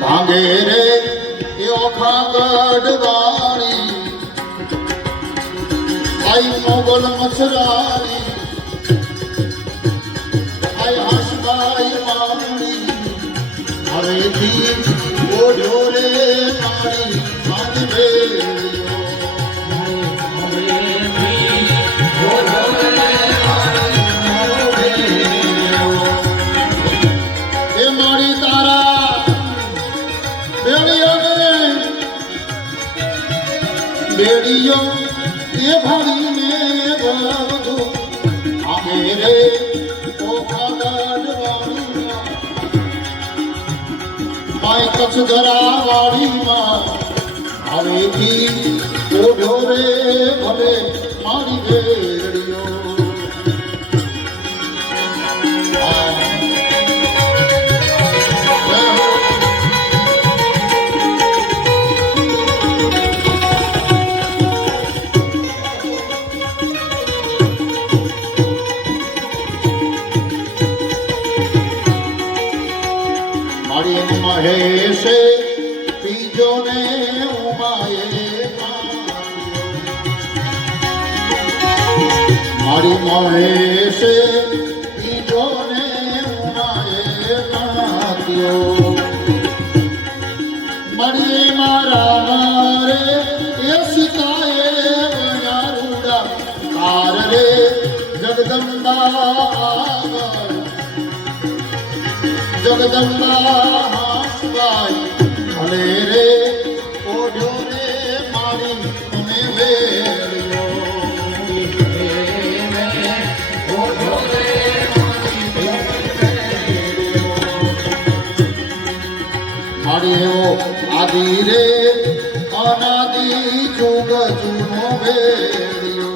ભાંગે રે એ ઓખા ગઢવાળી આઈ મોગલ મછરાળી આઈ હસબાઈ માણી હવેથી ઓઢો રે મારી મારી બેડીઓ એ ભાડીને બધું આમે રે માય કચ્છ ધરાવાળીમાં રે ભલે મારી બેડીઓ મારી મહેશે બીજો ને ઉમાએ મારી મહેશે બીજો ને ઉમાએ નાખ્યો મારી મારા મારે એ સીતાએ વનારુડા તાર રે જગદંબા જગદંબા હાસબાઈ ભલે રે ઓઢો રે મારી તમે મારી આદિ રે, અનાદિ, જુગ જુનો વેલ્યો